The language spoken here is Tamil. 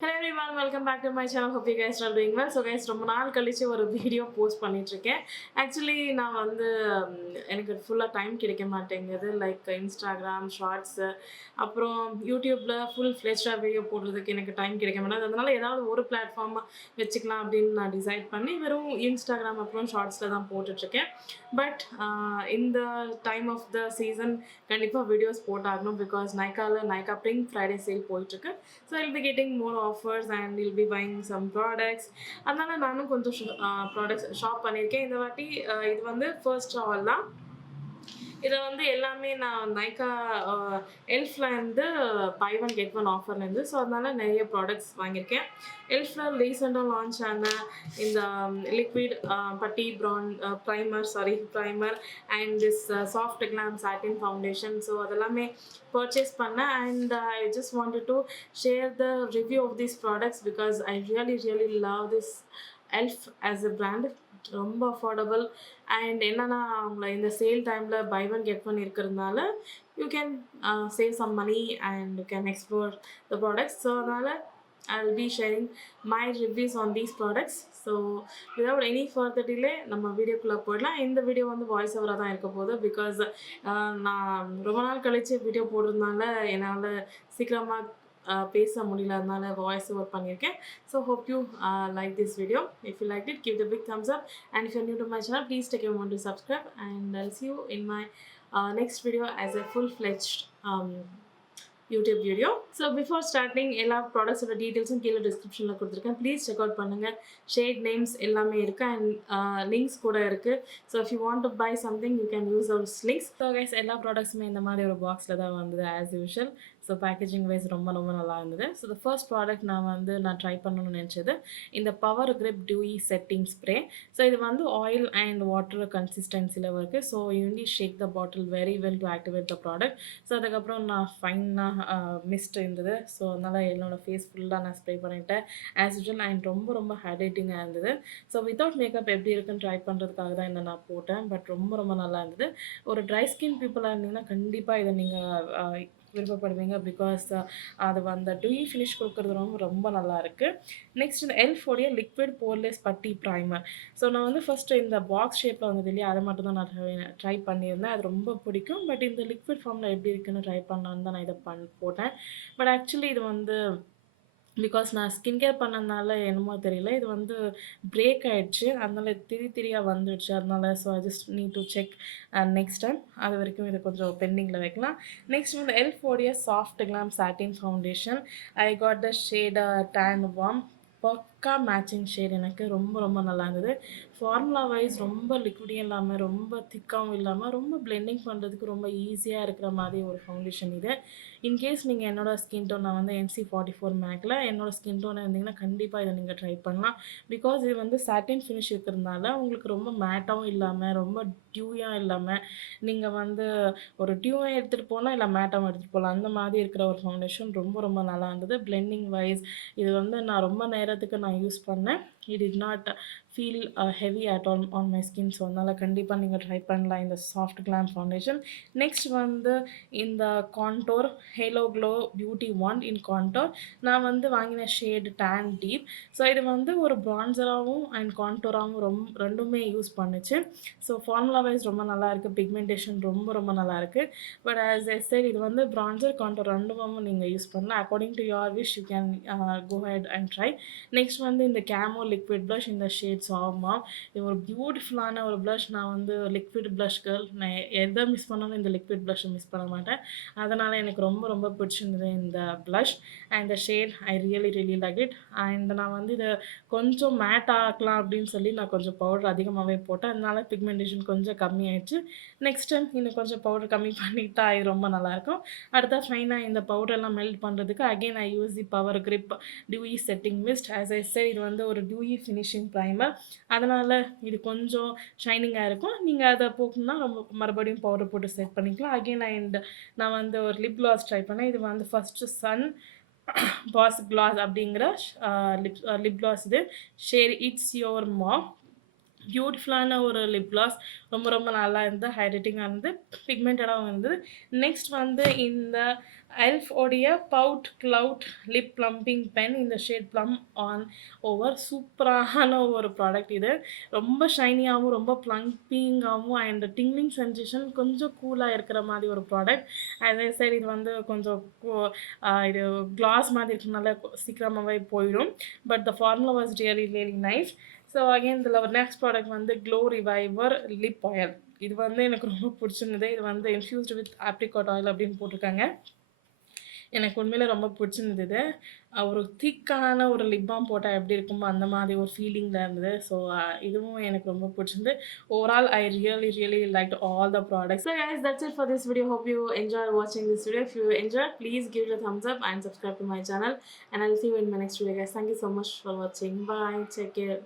Hello everyone, welcome back to my channel. Hope you guys are doing well. So guys, ரொம்ப நாள் கழிச்சு ஒரு வீடியோ போஸ்ட் பண்ணிட்டு இருக்கேன். ஆக்சுவலி நான் வந்து எனக்கு ஃபுல்லாக டைம் கிடைக்க மாட்டேங்குது. லைக் இன்ஸ்டாகிராம் ஷார்ட்ஸ் அப்புறம் யூடியூப்ல ஃபுல் ஃப்ளெஷ்டாக வீடியோ போடுறதுக்கு எனக்கு டைம் கிடைக்க மாட்டேங்குது. அதனால ஏதாவது ஒரு பிளாட்ஃபார்மாக வச்சுக்கலாம் அப்படின்னு நான் டிசைட் பண்ணி வெறும் இன்ஸ்டாகிராம் அப்புறம் ஷார்ட்ஸில் தான் போட்டுட்ருக்கேன். பட் இந்த டைம் ஆஃப் த சீசன் கண்டிப்பாக வீடியோஸ் போட்டாகணும். பிகாஸ் நைக்காவில் நைக்கா பிங்க் ஃப்ரைடே சேல் போயிட்டுருக்கு. So I'll be getting more offers and you'll be buying some products. அதனால நானும் கொஞ்சம் ப்ராடக்ட்ஸ் ஷாப் பண்ணியிருக்கேன். இந்த வாட்டி இது வந்து ஃபர்ஸ்ட் ஆல் தான். இதை வந்து எல்லாமே நான் நைக்கா எல்ஃப்லேருந்து பை ஒன் கெட் ஒன் ஆஃபர்லேருந்து. ஸோ அதனால நிறைய ப்ராடக்ட்ஸ் வாங்கியிருக்கேன். எல்ஃபில் ரீசெண்டாக லான்ச் ஆன இந்த liquid putty primer and this soft glam satin foundation. So அதெல்லாமே பர்ச்சேஸ் பண்ணேன். And I just wanted to share the review of these products because I really love this elf as a brand. ரொம்ப அஃபோர்டபுள். அண்ட் என்னன்னா அவங்கள இந்த சேல் டைமில் பை ஒன் கெட் ஒன் இருக்கிறதுனால you can save some money and you can explore the products. So அதனால் I will be sharing my reviews on these products. So without any further delay நம்ம வீடியோக்குள்ளே போயிடலாம். இந்த வீடியோ வந்து வாய்ஸ் ஓவராக தான் இருக்க போகுது. பிகாஸ் நான் ரொம்ப நாள் கழித்து வீடியோ போடுறதுனால என்னால் சீக்கிரமாக பேச முடியல, அதனால வாய்ஸ் ஓவர் பண்ணியிருக்கேன். So hope you like this video. If you like it, give the big thumbs up, and if you're new to my channel, please take a moment to subscribe, and I'll see you in my next video as a full-fledged YouTube video. So before starting எல்லா ப்ராடக்ட்ஸோட டீட்டெயில்ஸும் கீழே டிஸ்கிரிப்ஷனில் கொடுத்துருக்கேன். ப்ளீஸ் செக் அவுட் பண்ணுங்கள். ஷேட் நேம்ஸ் எல்லாமே இருக்குது அண்ட் லிங்க்ஸ் கூட இருக்குது. So if you want to buy something you can use our links. So guys, எல்லா ப்ராடக்ட்ஸுமே இந்த மாதிரி ஒரு பாக்ஸில் தான் வந்தது as usual. So packaging wise ரொம்ப நல்லா இருந்தது. ஸோ த ஃபர்ஸ்ட் ப்ராடக்ட் நான் ட்ரை பண்ணணும்னு நினச்சது இந்த power grip dewy setting spray. So இது வந்து ஆயில் அண்ட் வாட்டர் கன்சிஸ்டன்சியில் இருக்குது. So you only shake the bottle very well to activate the product. So அதுக்கப்புறம் நான் ஃபைனாக மிஸ்ட் இருந்தது. ஸோ அதனால் என்னோடய ஃபேஸ் ஃபுல்லாக நான் ஸ்ப்ரே பண்ணிட்டேன் ஆஸ் யூஷுவல். அண்ட் ரொம்ப ஹைட்ரேட்டிங்காக இருந்தது. ஸோ வித்தவுட் மேக்கப் எப்படி இருக்குன்னு ட்ரை பண்ணுறதுக்காக தான் இதை நான் போட்டேன். பட் ரொம்ப நல்லா இருந்தது. ஒரு ட்ரை ஸ்கின் பீப்புளாக இருந்தீங்கன்னா கண்டிப்பாக இதை நீங்கள் விருப்பப்படுவீங்க. பிகாஸ் அது அந்த டியூயி ஃபினிஷ் கொடுக்குறது ரொம்ப நல்லா இருக்குது. நெக்ஸ்ட் இந்த எல்ஃபோடைய லிக்விட் போர்லெஸ் பட்டி ப்ரைமர். ஸோ நான் வந்து ஃபஸ்ட்டு இந்த பாக்ஸ் ஷேப்பில் வந்தது இல்லையா, அதை மட்டும் தான் நான் ட்ரை பண்ணியிருந்தேன். அது ரொம்ப பிடிக்கும். பட் இந்த லிக்விட் ஃபார்மில் எப்படி இருக்குன்னு ட்ரை பண்ணலான்னு தான் நான் இதை போட்டேன். பட் ஆக்சுவலி இது வந்து பிகாஸ் நான் ஸ்கின் கேர் பண்ணதுனால என்னமோ தெரியல, இது வந்து பிரேக் ஆகிடுச்சு. அதனால திரியாக வந்துடுச்சு. அதனால so I just need to check next time. அது வரைக்கும் இதை கொஞ்சம் பெண்டிங்கில் வைக்கலாம். நெக்ஸ்ட் வந்து எல்ஃபோடைய soft glam satin foundation. I got the shade tan warm. பக்கா மேட்சிங் ஷேட். எனக்கு ரொம்ப நல்லா இருந்தது. ஃபார்முலா வைஸ் ரொம்ப லிக்விடியும் இல்லாமல் ரொம்ப திக்காகவும் இல்லாமல் ரொம்ப பிளெண்டிங் பண்ணுறதுக்கு ரொம்ப ஈஸியாக இருக்கிற மாதிரி ஒரு ஃபவுண்டேஷன் இது. இன்கேஸ் நீங்கள் என்னோடய ஸ்கின் டோன், நான் வந்து NC44 மேக்கில் என்னோடய ஸ்கின் டோன் இருந்தீங்கன்னா கண்டிப்பாக இதை நீங்கள் ட்ரை பண்ணலாம். பிகாஸ் இது வந்து சாட்டின் ஃபினிஷ் இருக்கிறதுனால உங்களுக்கு ரொம்ப மேட்டாகவும் இல்லாமல் ரொம்ப டியூயாக இல்லாமல் நீங்கள் வந்து ஒரு டியூவாக எடுத்துகிட்டு போகலாம், இல்லை மேட்டாகவும் எடுத்துகிட்டு போகலாம். அந்த மாதிரி இருக்கிற ஒரு ஃபவுண்டேஷன் ரொம்ப நல்லா இருந்தது. பிளெண்டிங் வைஸ் இது வந்து நான் ரொம்ப நேரத்துக்கு நான் யூஸ் பண்ணேன். It did not feel heavy at all on my skin. So அதனால் கண்டிப்பாக நீங்கள் ட்ரை பண்ணலாம் இந்த சாஃப்ட் கிளாம் ஃபவுண்டேஷன். நெக்ஸ்ட் வந்து இந்த contour halo glow beauty one in contour. நான் வந்து வாங்கின ஷேடு டேன் டீப். ஸோ இது வந்து ஒரு ப்ரான்சராகவும் அண்ட் கான்டோராகவும் ரெண்டுமே யூஸ் பண்ணுச்சு. ஸோ ஃபார்முலா வைஸ் ரொம்ப நல்லா இருக்குது. பிக்மெண்டேஷன் ரொம்ப நல்லா இருக்குது. பட் ஆஸ் ஐ செட், இது வந்து ப்ரான்சர் கான்டோர் ரெண்டுமும் நீங்கள் யூஸ் பண்ணலாம். According to your wish you can go head and try. Next வந்து இந்த கேமோ லிக்விட் ப்ளஷ் இந்த ஷேட் சாஃப்மா. இது ஒரு பியூட்டிஃபுல்லான ஒரு ப்ளஷ். நான் வந்து லிக்விட் ப்ளஷ் கேர்ள். நான் எதை மிஸ் பண்ணாலும் இந்த லிக்விட் ப்ளஷ்ஷை மிஸ் பண்ண மாட்டேன். அதனால் எனக்கு ரொம்ப பிடிச்சிருந்தது இந்த blush and the shade. I really like it. And நான் வந்து இதை கொஞ்சம் மேட் ஆக்கலாம் அப்படின்னு சொல்லி நான் கொஞ்சம் பவுடர் அதிகமாகவே போட்டேன். அதனால பிக்மெண்டேஷன் கொஞ்சம் கம்மியாயிடுச்சு. நெக்ஸ்ட் டைம் இன்னும் கொஞ்சம் பவுடர் கம்மி பண்ணிட்டா இது ரொம்ப நல்லாயிருக்கும். அடுத்த ஃபைனாக இந்த பவுடர்லாம் மெல்ட் பண்ணுறதுக்கு again I use the power grip dewy setting mist. As I set, இது வந்து ஒரு டியூயி ஃபினிஷிங் ப்ரைமர். அதனால் இது கொஞ்சம் ஷைனிங்காக இருக்கும். நீங்கள் அதை போக்கணும்னா மறுபடியும் பவுடர் போட்டு செட் பண்ணிக்கலாம். அகெயின் அண்ட் நான் வந்து ஒரு லிப் க்ளாஸ் ட்ரை பண்ணேன். இது வந்து ஃபஸ்ட்டு சன் பாஸ் கிளாஸ் அப்படிங்கிற லிப் க்ளாஸ். இது ஷேர் இட்ஸ் யுவர் மாம். பியூட்டிஃபுல்லான ஒரு லிப் கிளாஸ். ரொம்ப ரொம்ப நல்லா இருந்தது. ஹைட்ரேட்டிங்கா இருந்தது. பிக்மென்டடாவும் இருந்தது. நெக்ஸ்ட் வந்து இந்த எல்ஃப் உடைய பவுட் கிளவுட் லிப் பிளம்பிங் பென் இந்த ஷேட் ப்ளம் ஆன் ஓவர் சூப்பரான ஒரு ப்ராடக்ட் இது. ரொம்ப ஷைனியாவும், ரொம்ப ப்ளம்பிங்காவும் அண்ட் டிங்லிங் சென்சேஷன் கொஞ்சம் கூலா இருக்கிற மாதிரி ஒரு ப்ராடக்ட். அஸ் ஐ செட் இது வந்து கொஞ்சம் இது கிளாஸ் மாதிரி இருக்கனால சீக்கிரமாவே போயிடும். But the formula was really nice. So again இதில் ஒரு நெக்ஸ்ட் ப்ராடக்ட் வந்து க்ளோ ரிவைவர் லிப் ஆயில். இது வந்து எனக்கு ரொம்ப பிடிச்சிருந்தது. இது வந்து இன்ஃப்யூஸ்டு வித் ஆப்ரிகாட் ஆயில் அப்படின்னு போட்டிருக்காங்க. எனக்கு உண்மையிலே ரொம்ப பிடிச்சிருந்தது இது. ஒரு திக்கான ஒரு லிப் பாம் போட்டால் எப்படி இருக்குமோ அந்த மாதிரி ஒரு ஃபீலிங்கில் இருந்தது. ஸோ இதுவும் எனக்கு ரொம்ப பிடிச்சிருந்து. Overall I really liked all the products. So guys, that's it for this video. Hope you enjoyed watching this video. If you enjoyed, please give it a thumbs up and subscribe to my channel. And I'll see you in my next video guys. Thank you so much for watching. Bye. Take care.